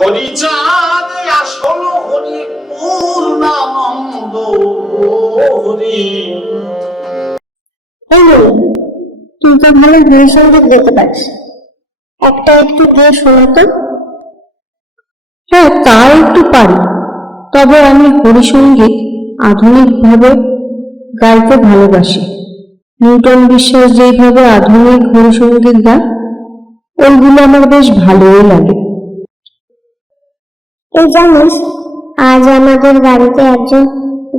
হরিচাঁদ, আসল হরি পূর্ণানন্দ হরি তুই তো ভালো গান সংগীত গাইতে পারিস একটা একটু গিয়ে শোনা তো। হ্যাঁ তা একটু পারি। তবে আমি হরিসঙ্গীত আধুনিকভাবে গাইতে ভালোবাসি। নিউটন বিশ্বাস যেইভাবে আধুনিক হরিসঙ্গীত গান, ওইগুলো আমার বেশ ভালোই লাগে। এই জানিস, আজ আমাদের বাড়িতে একজন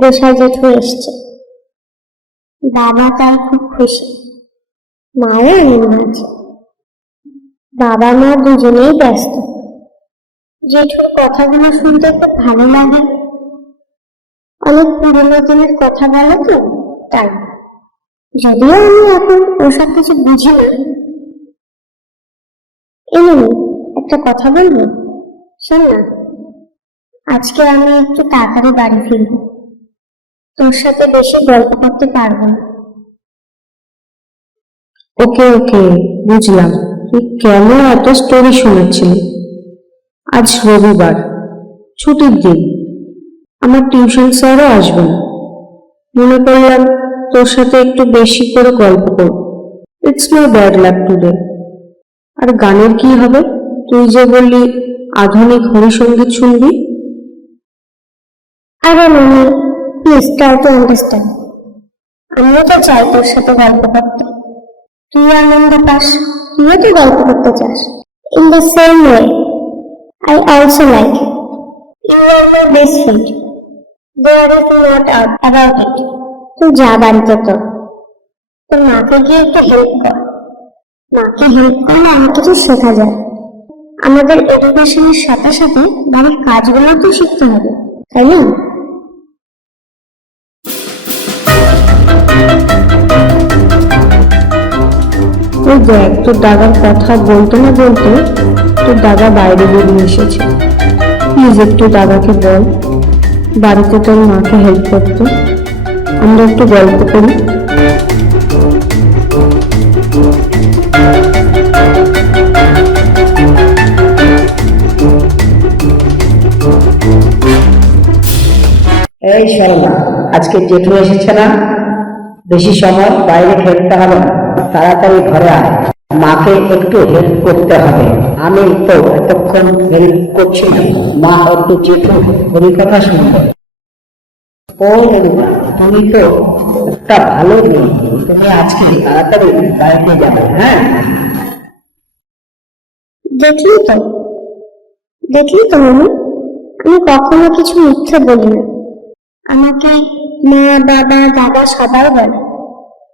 গোসাই জেঠু এসছে। বাবা তাই খুব খুশি। মায়ের আনন্দ আছে। বাবা মা দুজনেই ব্যস্ত। জেঠুর কথাগুলো শুনতে খুব ভালো লাগে। অনেক পুরোনো দিনের কথা বলে তো, তাই। যদিও আমি এখন ওসব কিছু বুঝি না। এমনি একটা কথা বলব? শোন না। আজকে আমি একটু তাড়াতাড়ি বাড়ি ফিরবো। তোর সাথে বেশি গল্প করতে পারব না। ওকে ওকে, বুঝলাম। তুই কেন এত স্টোরি শোনাচ্ছিলি আজ রবিবার, ছুটির দিন। আমার টিউশন স্যারও আসবেন মনে করলাম তোর সাথে একটু বেশি করে গল্প করব। It's my bad luck today আর গানের কি হবে? তুই যে বললি আধুনিক হরিসঙ্গীত শুনবি? আরে Moni please try to understand আমিও তো চাই তোর সাথে গল্প করতে। তুই আনন্দ পাস, তুইও তো গল্প করতে চাস। In the same way I also like you are my best friend there is not about it তুই যা বাড়িতে তো তোর মাকে গিয়ে একটু হেল্প কর। মাকে হেল্প করলে অনেক কিছু শেখা যায়। আমাদের এডুকেশনের সাথে সাথে বাড়ির কাজগুলো তো শিখতে হবে, তাই না? ওই দেখ তোর দাদার কথা বলতে না বলতে তোর দাদা বাইরে বেরিয়ে এসেছে। প্লিজ একটু দাদাকে বল, বাড়িতে তোর মাকে হেল্প করতে। আমরা একটু গল্প করি। এই শর্মা আজকে জেঠু এসেছে না। বেশি সময় বাইরে খেলতে হবে না। তাড়াতাড়ি ঘরে আয়। মাকে একটু হেল্প করতে হবে। আমি তো এতক্ষণ হেল্প করছি না মা একটু জেঠু কথা শুনবে। তুমি তো একটা ভালো মেয়ে। তুমি আজকে তাড়াতাড়ি বাড়িতে যাবে হ্যাঁ? দেখলি তো? দেখলি তো মামু আমি কখনো কিছু মিথ্যে বলি না আমাকে মা, বাবা, দাদা সবাই বলে।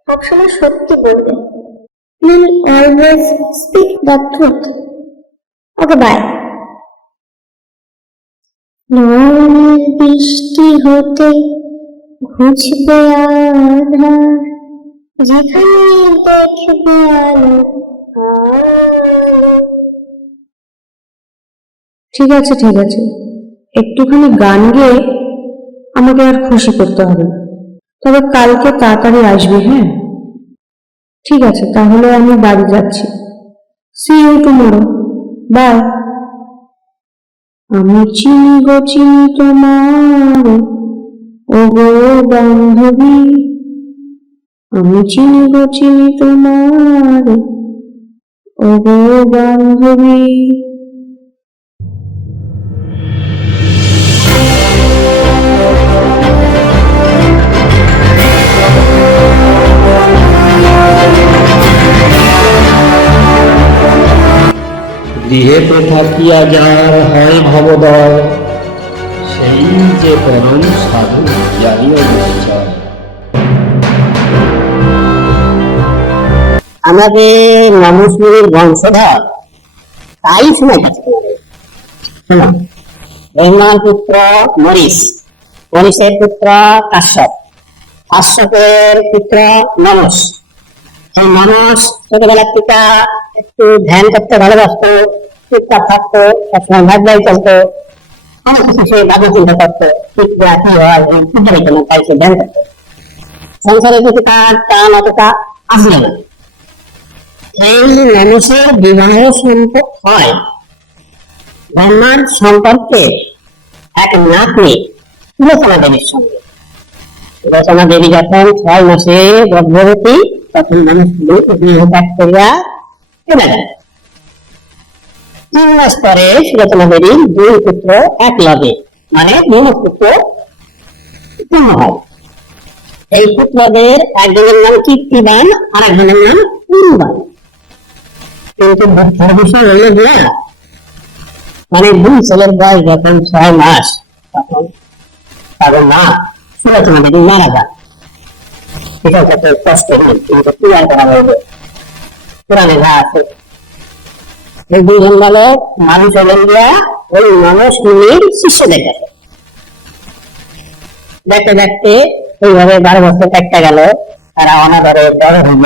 সবসময় সত্যি বলবে। Will always speak the truth okay bye নয়নের বৃষ্টি হতে ঘুচবে আধার। যেখানে দেখবে আলো ঠিক আছে ঠিক আছে। একটুখানি গান গেয়ে আমাকে আর খুশি করতে হবে। তবে কালকে তাড়াতাড়ি আসবি হ্যাঁ? ঠিক আছে, তাহলে আমি বাড়ি যাচ্ছি। সি ইউ টুমোরো বাই আমি চিনি গো, চিনি তোমার। ও গো বান্ধবী। আমি চিনি গো, চিনি তোমার। ও গো বান্ধবী। গৃহেতে থাকিয়া যার হয় ভবদয়? সেই যে পরম সাধু জানিও নিশ্চয় আমাদের নমস্মীর বংশধর, তাই শোনা শোনো রহমান পুত্র মরিস মরিসের পুত্র কাশ্যপ, কাশ্যপের পুত্র মানস এই মানুষ ছোটবেলার থেকে একটু ধ্যান করতে ভালোবাসতো। চুপচাপ থাকতো সবসময় ভাগ চলতো অনেক কিছু সে ভাবনা চিন্তা করতো, ঠিক কি হয় বুঝতে পেতো না তাই সে ধ্যান করতো। সংসারের প্রতি তার টান অতটা আসলো না। এই মানুষের বিবাহ সম্পর্ক হয়। ব্রহ্মার সম্পর্কে এক নাতনি সুলোচনা দেবীর সঙ্গে। সুলোচনা দেবী যখন ছয় মাসে গর্ভবতী, তখন মানুষ গৃহ ত্যাগ করিয়া চলে যায়। তিন মাস পরে সুলোচনা দেবীর দুই পুত্র এক লবে মানে দুই পুত্র জন্ম হয় এই পুত্রদের একজনের নাম কীর্তিবান আর একজনের নাম কুরুবান কিন্তু দুঃখের বিষয় হলো যে মানে দুই ছেলের বয়স যখন ছয় মাস, তখন তাদের মা সুলোচনা দেবী মারা যায় এটা কত কষ্ট হয়, কিন্তু কি আর করা যাবে? পুরাণে যা আছে এই দুইজন বালক মানুষ হলেন গিয়া ওই মানুষ মুনির শিষ্যদের কাছে দেখতে দেখতে এইভাবে বারো বছর একটা গেল, তারা অনাদরে বড় হইল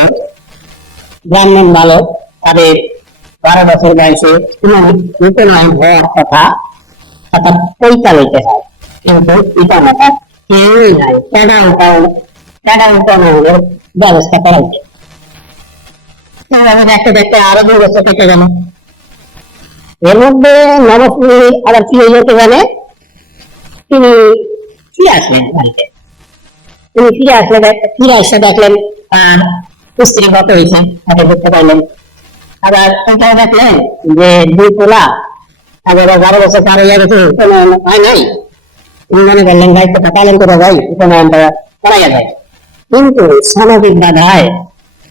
ব্রাহ্মণ বালক, তাদের বারো বছর বয়সে উপনয়ন হওয়ার কথা অর্থাৎ পরিচালিত হয়। কিন্তু পিতামাতা কেউই নাই কেডা উপায় কেডা উপনয়নের ব্যবস্থা করা দেখতে দেখতে আরও দুই বছর কেটে গেল। মধ্যে নবশ্রী আবার কি হইতে জানে? তিনি ফিরে আসলেন বাড়িতে। তিনি ফিরে আসলে ফিরে এসে দেখলেন তার স্ত্রী গত হয়েছে, তাকে দেখতে পাইলেন। আবার এটাও দেখলেন যে দুই পোলা আবার বারো বছর পার হয়ে গেছে, কোনো হয় নাই। তিনি মনে করলেন দায়িত্বটা পালন করে ভাই করা কিন্তু সামাজিক বাধায়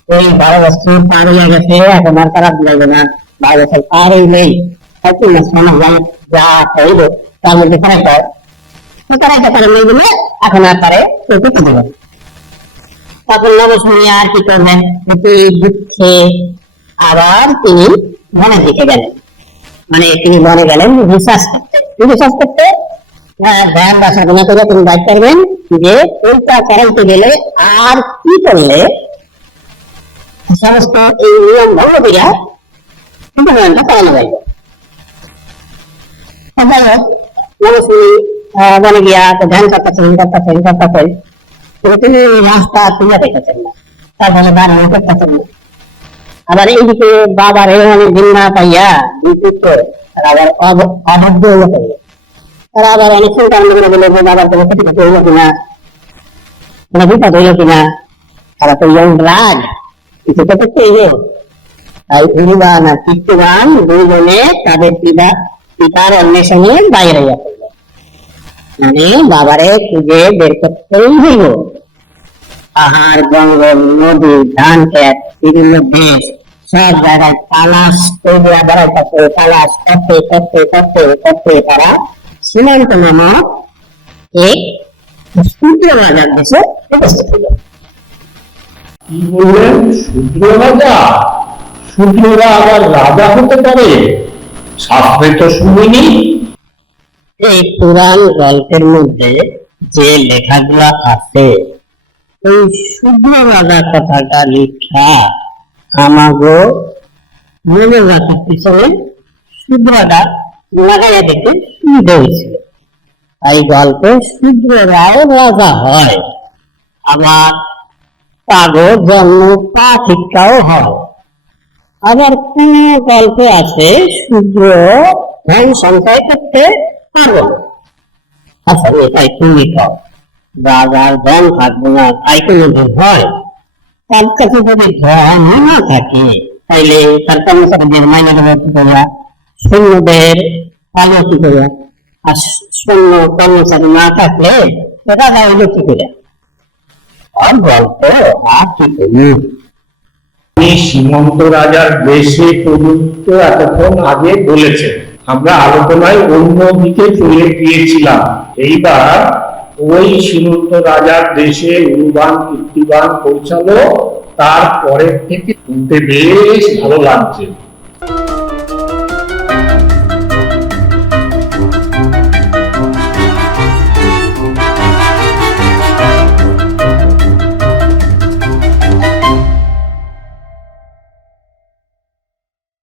ওই বারো বছর পার হয়ে গেছে, এখন আর খারাপ লাগবে না। বারো বছর পার হইলেই হয়তো না সমাজ যা হইব তার মধ্যে খারাপ হয় এটা করে মেয়ে দিলে এখন আর পারে করতে দেবে না। তখন নবসমী আর কি করবেন? অতি দুঃখে আবার তিনি বনের দিকে গেলেন। মানে তিনি বনে গেলেন রিসার্চ করতে। রিসার্চ করতে ধ্যান বা সাধনা করে তিনি বাইক করবেন যে কোনটা করাইতে গেলে আর কি করলে সমস্ত এই নিয়ম ভঙ্গ দিয়া উপনয়নটা করানো যাইবে যাই হোক নবসমী আহ, বনে গিয়া তো ধ্যান করতেছেন করতেছেন করতেছেন কিন্তু তিনি রাস্তা তুলে রেখেছেন না তার ফলে দাঁড়ানো করতেছেন না আবার এইদিকে বাবার এই অনেক দিন না পাইয়া দুই পুত্র তারা আবার অব- অবদ্ধ হয়ে পড়ল তারা আবার অনেক চিন্তা ভাবনা করে বলল যে বাবার কোনো ক্ষতি ক্ষতি হইল কিনা কোনো বিপদ হইল কিনা তারা তো ইয়ং ব্লাড কিছু তো করতে হইবে তাই উরুবান আর কীর্তিবান দুইজনে তাদের পিতা পিতার অন্বেষণে বাইরে হইয়া মানে বাবারে খুঁজে বের করতেই হইব। পাহাড়, জঙ্গল, নদী, ধান ক্ষেত বিভিন্ন দেশ, সব জায়গায় তালাশ করিয়া বেড়াইতেছে তালাশ করতে করতে করতে করতে তারা সীমান্ত নামক এক সূর্য রাজার দেশে উপস্থিত হইল কি বললেন? শূদ্র রাজা শূদ্ররা আবার রাজা হতে পারে? শাস্ত্রে তো শুনিনি এই পুরাণ গল্পের মধ্যে যে আছে এই রাজা কথাটা আমাগো মনে রাখার পিছনে লাগাইয়া সুবিধা হয়েছিল তাই গল্পে শুভ্ররাও রাজা হয়, আবার পাগল জন্ম পাঠিকাও হয়। আবার কোন গল্পে আছে শুভ্র ধন সঞ্চয় করতে পারব না আচ্ছা তুমি রাজার ধন না, তাই হয়? তার কাছে যদি ধন না থাকে, তাইলে তার কর্মচারীদের মাইনে সৈন্যদের পালন কি করিয়া? আর সৈন্য কর্মচারী না থাকলে রাজা হইল কি করিয়া? আর গল্প আর কি করি আপনি সীমন্ত রাজার দেশে প্রযুক্ত এতক্ষণ আগে বলেছেন। আমরা আলোচনায় অন্য দিকে চলে গিয়েছিলাম। এইবার ওই সীমন্ত রাজার দেশে উরুবান কীর্তিবান পৌঁছালো তারপরের থেকে শুনতে বেশ ভালো লাগছে।